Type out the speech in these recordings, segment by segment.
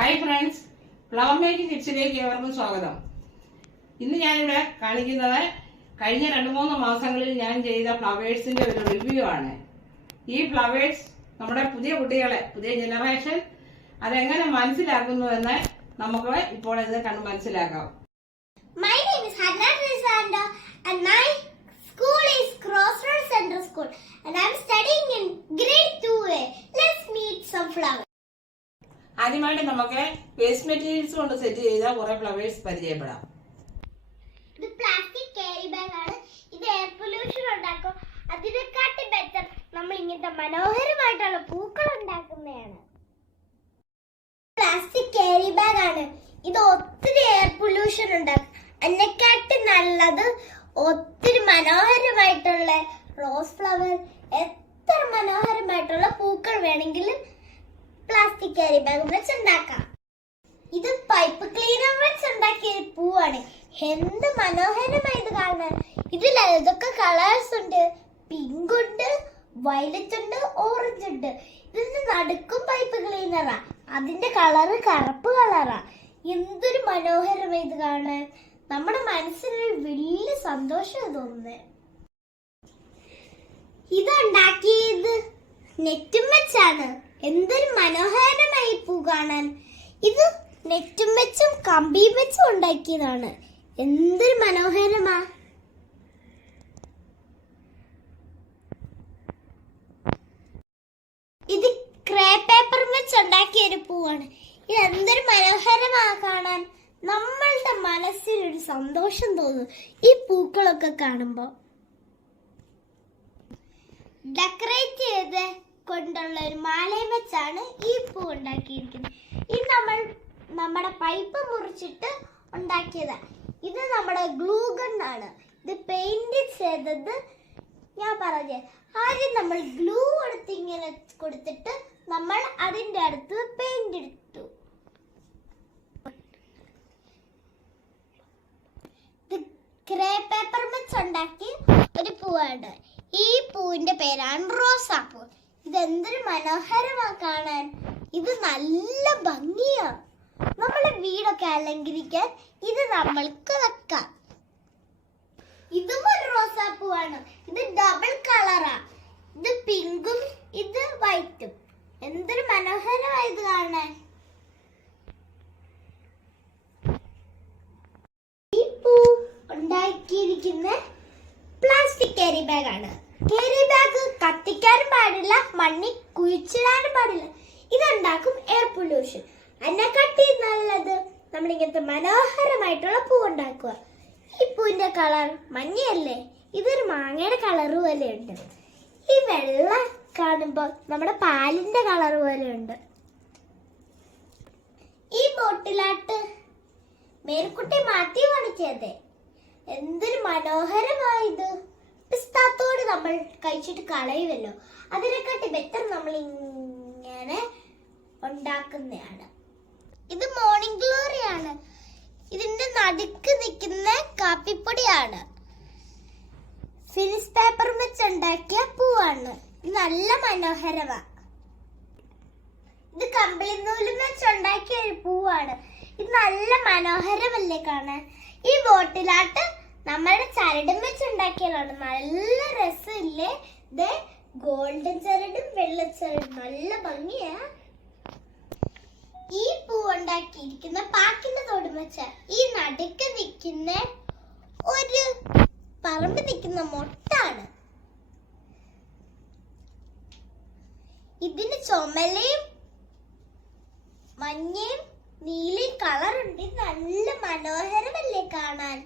Hi friends, flower making ടിപ്സിലേക്ക് ഏവർക്കും സ്വാഗതം. ഇന്ന് ഞാനിവിടെ കാണിക്കുന്നത് കഴിഞ്ഞ 2-3 മാസങ്ങളിൽ ഞാൻ ചെയ്ത ഫ്ലവേഴ്സിന്റെ ഒരു റിവ്യൂ ആണ്. ഈ ഫ്ലവേഴ്സ് നമ്മുടെ പുതിയ കുട്ടികളെ, പുതിയ ജനറേഷൻ അതെങ്ങനെ മനസ്സിലാക്കുന്നു എന്ന് നമുക്ക് ഇപ്പോൾ ഇത് കണ്ട് മനസ്സിലാക്കാം. My name is Hannah Rizanda and my school is Crossroads Central School and I am studying in grade 2A. Let's meet some flowers. ആദ്യമായിട്ട് നമുക്ക് വേസ്റ്റ് മെറ്റീരിയൽസ് കൊണ്ട് സെറ്റ് ചെയ്ത കുറെ ഫ്ലവേഴ്സ് പരിചയപ്പെടാം. ഇത് പ്ലാസ്റ്റിക് ക്യാരി ബാഗ് ആണ്. ഇത് എയർ പൊല്യൂഷൻ ഉണ്ടാക്കും. അതിനെക്കാട്ടി ബെറ്റർ നമ്മൾ ഇങ്ങനത്തെ മനോഹരമായിട്ടുള്ള പൂക്കൾ ഉണ്ടാക്കുന്നതാണ്. പ്ലാസ്റ്റിക് ക്യാരി ബാഗ് ആണ്. ഇത് ഒത്തിരി എയർ പൊല്യൂഷൻ ഉണ്ടാക്കും. അതിനെക്കാട്ടി നല്ലത് ഒത്തിരി മനോഹരമായിട്ടുള്ള റോസ് ഫ്ലവർ, എത്ര മനോഹരമായിട്ടുള്ള പൂക്കൾ വേണമെങ്കിലും പ്ലാസ്റ്റിക് ക്യാരി ബാഗ് വെച്ച് ഉണ്ടാക്കാം. ഇത് പൈപ്പ് ക്ലീനർ വെച്ച് ഉണ്ടാക്കിയ പൂവാണ്. എന്ത് മനോഹരമായത് കാണാൻ. ഇതിൽ ഏതൊക്കെ കളേഴ്സ് ഉണ്ട്? പിങ്ക് ഉണ്ട്, വയലറ്റ് ഉണ്ട്, ഓറഞ്ച് ഉണ്ട്. ഇതിന്റെ നടുക്കും പൈപ്പ് ക്ലീനറാ. അതിന്റെ കളറ് കറുപ്പ് കളറാ. എന്തൊരു മനോഹരമായി ഇത് കാണാൻ. നമ്മുടെ മനസ്സിനൊരു വലിയ സന്തോഷം തോന്നുന്നത്. ഇതുണ്ടാക്കിയത് നെറ്റും വെച്ചാണ്. എന്തൊരു മനോഹരമായി പൂ കാണാൻ. ഇത് നെറ്റും വെച്ചും കമ്പിയും വെച്ചും ഉണ്ടാക്കിയതാണ്. എന്തൊരു മനോഹരമാ. ഇത് ക്രേ പേപ്പർ വെച്ച് ഉണ്ടാക്കിയ ഒരു പൂവാണ്. ഇത് എന്തൊരു മനോഹരമാ കാണാൻ. നമ്മളുടെ മനസ്സിനൊരു സന്തോഷം തോന്നും ഈ പൂക്കളൊക്കെ കാണുമ്പോ. ഡെക്കറേറ്റ് ചെയ്ത് കൊണ്ടുള്ള ഒരു മാലയും വെച്ചാണ് ഈ പൂ ഉണ്ടാക്കിയിരിക്കുന്നത്. ഇത് നമ്മുടെ പൈപ്പ് മുറിച്ചിട്ട് ഉണ്ടാക്കിയതാ. ഇത് നമ്മുടെ ഗ്ലൂ ഗൺ ആണ്. ഇത് പെയിന്റ് ചെയ്തത് ഞാൻ പറഞ്ഞേ. ആദ്യം നമ്മൾ ഗ്ലൂ എടുത്ത് ഇങ്ങനെ കൊടുത്തിട്ട് നമ്മൾ അതിന്റെ അടുത്ത് പെയിന്റ് എടുത്തു. ഇത് ക്രേ പേപ്പർ വെച്ച് ഉണ്ടാക്കി ഒരു പൂവാണ്. ഈ പൂവിന്റെ പേരാണ് റോസാപ്പൂ. ഇതെന്തൊരു മനോഹരമാ കാണാൻ. ഇത് നല്ല ഭംഗിയാ. നമ്മളെ വീടൊക്കെ അലങ്കരിക്കാൻ ഇത് നമ്മൾക്ക് വെക്കാം. ഇതും ഒരു റോസാപ്പൂവാണ്. ഇത് ഡബിൾ കളറാ. ഇത് പിങ്കും ഇത് വൈറ്റും. എന്തൊരു മനോഹരമായത് കാണാൻ. ഈ പൂ ഉണ്ടാക്കിയിരിക്കുന്ന പ്ലാസ്റ്റിക് ക്യാരി ബാഗ് ആണ്. ക്യാരി ബാഗ് കത്തിക്കാനും പാടില്ല, മണ്ണിൽ കുഴിച്ചിടാനും പാടില്ല. ഇതുണ്ടാക്കും എയർ പൊല്യൂഷൻ. അതിനെക്കാട്ടി നല്ലത് നമ്മൾ ഇങ്ങനത്തെ മനോഹരമായിട്ടുള്ള പൂ ഉണ്ടാക്കുക. ഈ പൂവിന്റെ കളർ മഞ്ഞയല്ലേ? ഇതൊരു മാങ്ങയുടെ കളർ പോലെ ഉണ്ട്. ഈ വെള്ള കാണുമ്പോ നമ്മുടെ പാലിന്റെ കളർ പോലെ ഉണ്ട്. ഈ ബോട്ടിലാട്ട് മേൽക്കുട്ടി മാറ്റി പണിച്ചത്. എന്തൊരു മനോഹരമായത്. പിസ്താത്തോട് നമ്മൾ കഴിച്ചിട്ട് കളയുമല്ലോ. അതിനെക്കാട്ടി ബെറ്റർ നമ്മൾ ഇങ്ങനെ ഉണ്ടാക്കുന്നതാണ്. ഇത് മോർണിംഗ് ഗ്ലോറി ആണ്. ഇതിന്റെ നടുക്ക് നിൽക്കുന്ന കാപ്പിപ്പൊടിയാണ്. ഫിനിഷ് പേപ്പർ വെച്ച് ഉണ്ടാക്കിയ പൂവാണ്. നല്ല മനോഹരമാ. ഇത് കമ്പിളി നൂലും വെച്ച് ഉണ്ടാക്കിയ ഒരു പൂവാണ്. ഇത് നല്ല മനോഹരമല്ലേ കാണാൻ. ഈ ബോട്ടിലാട്ട് നമ്മുടെ ചരടും വെച്ച് ഉണ്ടാക്കിയതാണ്. നല്ല രസമില്ലേ? ഇത് ഗോൾഡൻ ചരടും വെള്ള ചരടും നല്ല ഭംഗിയാ. ഈ പൂ ഉണ്ടാക്കിയിരിക്കുന്ന പാക്കിന്റെ തോടും വെച്ച ഈ നടുക്ക് നിൽക്കുന്ന ഒരു പറമ്പ് നിൽക്കുന്ന മൊട്ടാണ്. ഇതിന് ചുമലയും മഞ്ഞയും നീലയും കളറുണ്ട്. നല്ല മനോഹരമല്ലേ കാണാൻ.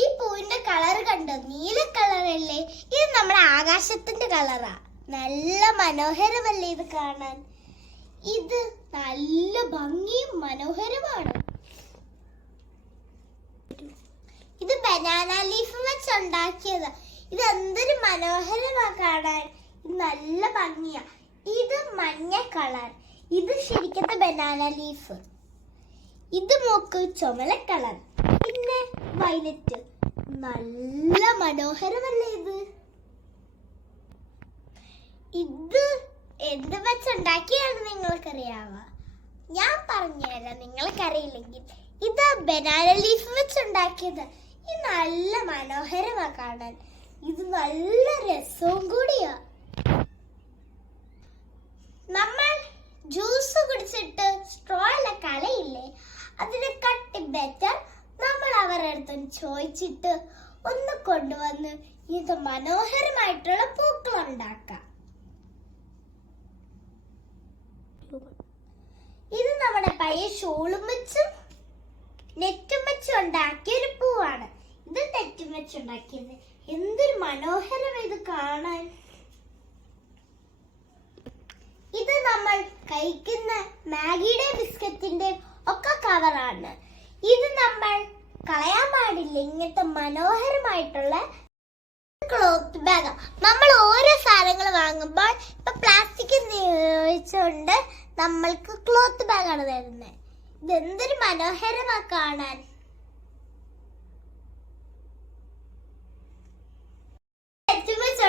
ഈ പൂവിന്റെ കളർ കണ്ടോ? നീല കളറല്ലേ? ഇത് നമ്മുടെ ആകാശത്തിന്റെ കളറാ. നല്ല മനോഹരമല്ലേ ഇത് കാണാൻ. ഇത് നല്ല ഭംഗിയും മനോഹരമാണ്. ഇത് ബനാന ലീഫ് വെച്ച് ഉണ്ടാക്കിയതാ. ഇത് എന്തൊരു മനോഹരമാ കാണാൻ. ഇത് നല്ല ഭംഗിയാ. ഇത് മഞ്ഞ കളർ. ഇത് ശരിക്കത്തെ ബനാന ലീഫ്. ഇത് നോക്ക് ചുമല കളർ. പിന്നെ വയലറ്റ്. നല്ല മനോഹരമല്ലേ ഇത്. ഇത് എന്ത് വെച്ചുണ്ടാക്കിയാണ് നിങ്ങൾക്കറിയാവോ? ഞാൻ പറഞ്ഞുതരാം നിങ്ങൾക്കറിയില്ലെങ്കിൽ. ഇത് ബനാന ലീഫ് വെച്ചുണ്ടാക്കിയത്. ഇത് നല്ല മനോഹരമാ കാണാൻ. ഇത് നല്ല രസവും കൂടിയാ. നമ്മൾ ജ്യൂസ് കുടിച്ചിട്ട് സ്ട്രോയിലെ കളയില്ലേ, അതിനെ കട്ടി ബെറ്റർ നമ്മൾ അവരുടെ അടുത്ത് ചോദിച്ചിട്ട് ഒന്ന് കൊണ്ടുവന്ന് ഇത് മനോഹരമായിട്ടുള്ള പൂക്കൾ ഉണ്ടാക്കാം. ഇത് നമ്മുടെ പഴയ ഷോളും വെച്ചും നെറ്റും വെച്ചും ഉണ്ടാക്കിയ ഒരു പൂവാണ്. ഇത് നെറ്റും വെച്ചുണ്ടാക്കിയത്. എന്തൊരു മനോഹരം ഇത് കാണാൻ. ഇത് നമ്മൾ കഴിക്കുന്ന മാഗിയുടെ ബിസ്ക്കറ്റിന്റെ ഒക്കെ കവറാണ്. ഇത് നമ്മൾ കളയാൻ പാടില്ല. ഇങ്ങനത്തെ മനോഹരമായിട്ടുള്ള ക്ലോത്ത് ബാഗ്. നമ്മൾ ഓരോ സാധനങ്ങൾ വാങ്ങുമ്പോൾ ഇപ്പൊ പ്ലാസ്റ്റിക് ഉപയോഗിച്ചുകൊണ്ട് നമ്മൾക്ക് ക്ലോത്ത് ബാഗാണ് തരുന്നത്. ഇതെന്തൊരു മനോഹരമാ കാണാൻ.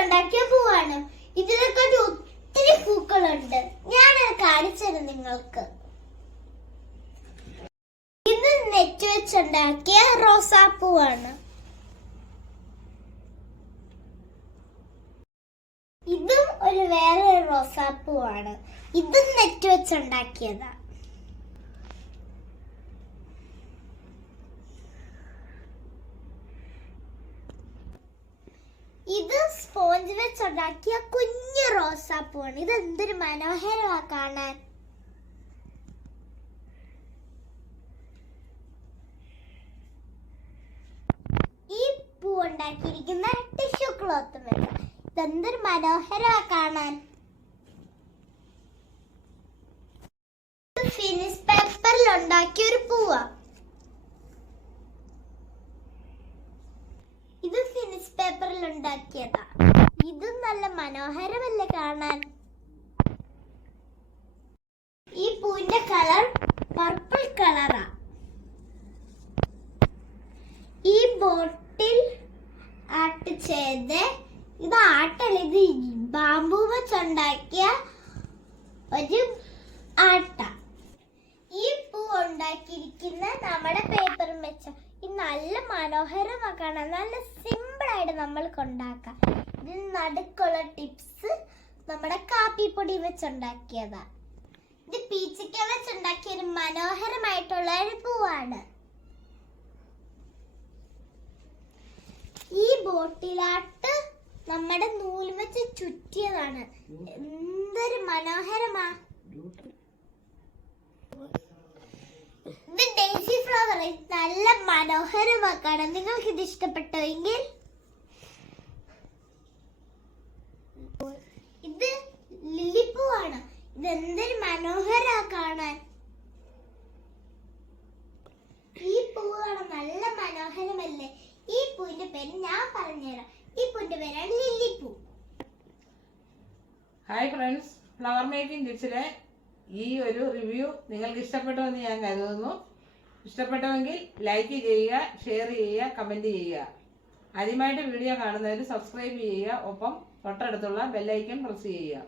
ഉണ്ടാക്കിയ പൂവാണ്. ഇതിനെക്കാട്ടി ഒത്തിരി പൂക്കളുണ്ട്. ഞാനത് കാണിച്ചത് നിങ്ങൾക്ക്. ഇത് നെറ്റ് വെച്ചുണ്ടാക്കിയ റോസാപ്പൂവാണ്. ഇതും ഒരു വേറെ റോസാപ്പൂവാണ്. ഇതും നെറ്റ് വെച്ചുണ്ടാക്കിയതാ. ഇത് സ്പോഞ്ച് വെച്ചുണ്ടാക്കിയ കുഞ്ഞു റോസാപ്പൂവാണ്. ഇത് എന്തൊരു മനോഹരമാ കാണാൻ. ഈ പൂ ഉണ്ടാക്കിയിരിക്കുന്ന ടിഷ്യൂ ക്ലോത്ത് വെച്ച. ഇതെന്തൊരു മനോഹരമാ കാണാൻ. ഫിനിഷ് പേപ്പറിൽ ഉണ്ടാക്കിയ ഒരു പൂവാ. ഇത് ഫിനിഷ് പേപ്പറിൽ ഉണ്ടാക്കിയതാ. ഇത് നല്ല മനോഹരമല്ലേ കാണാൻ. ഈ പൂവിന്റെ കളർ പർപ്പിൾ കളറാ. ഈ ബോട്ടിൽ ആർട്ട് ചെയ്ത് ഇത് ആട്ടല്ല, ഇത് ബാമ്പൂ വെച്ചുണ്ടാക്കിയ ഒരു ആട്ട. ഈ പൂ ഉണ്ടാക്കിയിരിക്കുന്ന നമ്മുടെ പേപ്പറും വെച്ച. ഇത് നല്ല മനോഹരമാ കാണാൻ. നല്ല സിമ്പിൾ ആയിട്ട് നമ്മൾക്ക് ഉണ്ടാക്കാം. ഇതിന് നടുക്കുള്ള ടിപ്സ് നമ്മുടെ കാപ്പിപ്പൊടി വെച്ചുണ്ടാക്കിയതാ. ഇത് പീച്ചിക്ക വെച്ചുണ്ടാക്കിയ ഒരു മനോഹരമായിട്ടുള്ള ഒരു പൂവാണ്. ഈ ബോട്ടിലാട്ട് നമ്മുടെ നൂല് വെച്ച് ചുറ്റിയതാണ്. എന്തൊരു മനോഹരമാ. ഇത് ഡേസി ഫ്ലവർ. നല്ല മനോഹരമാക്കാണ്. നിങ്ങൾക്ക് ഇത് ഇഷ്ടപ്പെട്ടെങ്കിൽ ഇത് ലില്ലിപ്പൂവാണ്. ഇത് എന്തൊരു മനോഹരമാ കാണാൻ. ഈ പൂവാണ് നല്ല മനോഹരമല്ലേ. ഈ പൂവിന്റെ പേര് ഞാൻ പറഞ്ഞുതരാം. ഈ പൂവിന്റെ പേരാണ് ലില്ലിപ്പൂ. ഹായ് ഫ്രണ്ട്സ്, ഫ്ലവർ മേക്കിംഗ് ടിപ്സിലെ ഈ ഒരു റിവ്യൂ നിങ്ങൾക്ക് ഇഷ്ടപ്പെട്ടു എന്ന് ഞാൻ കരുതുന്നു. ഇഷ്ടപ്പെട്ടുവെങ്കിൽ ലൈക്ക് ചെയ്യുക, ഷെയർ ചെയ്യുക, കമന്റ് ചെയ്യുക. ആദ്യമായിട്ട് വീഡിയോ കാണുന്നവർ സബ്സ്ക്രൈബ് ചെയ്യുക. ഒപ്പം തൊട്ടടുത്തുള്ള ബെല്ലൈക്കൺ പ്രസ് ചെയ്യുക.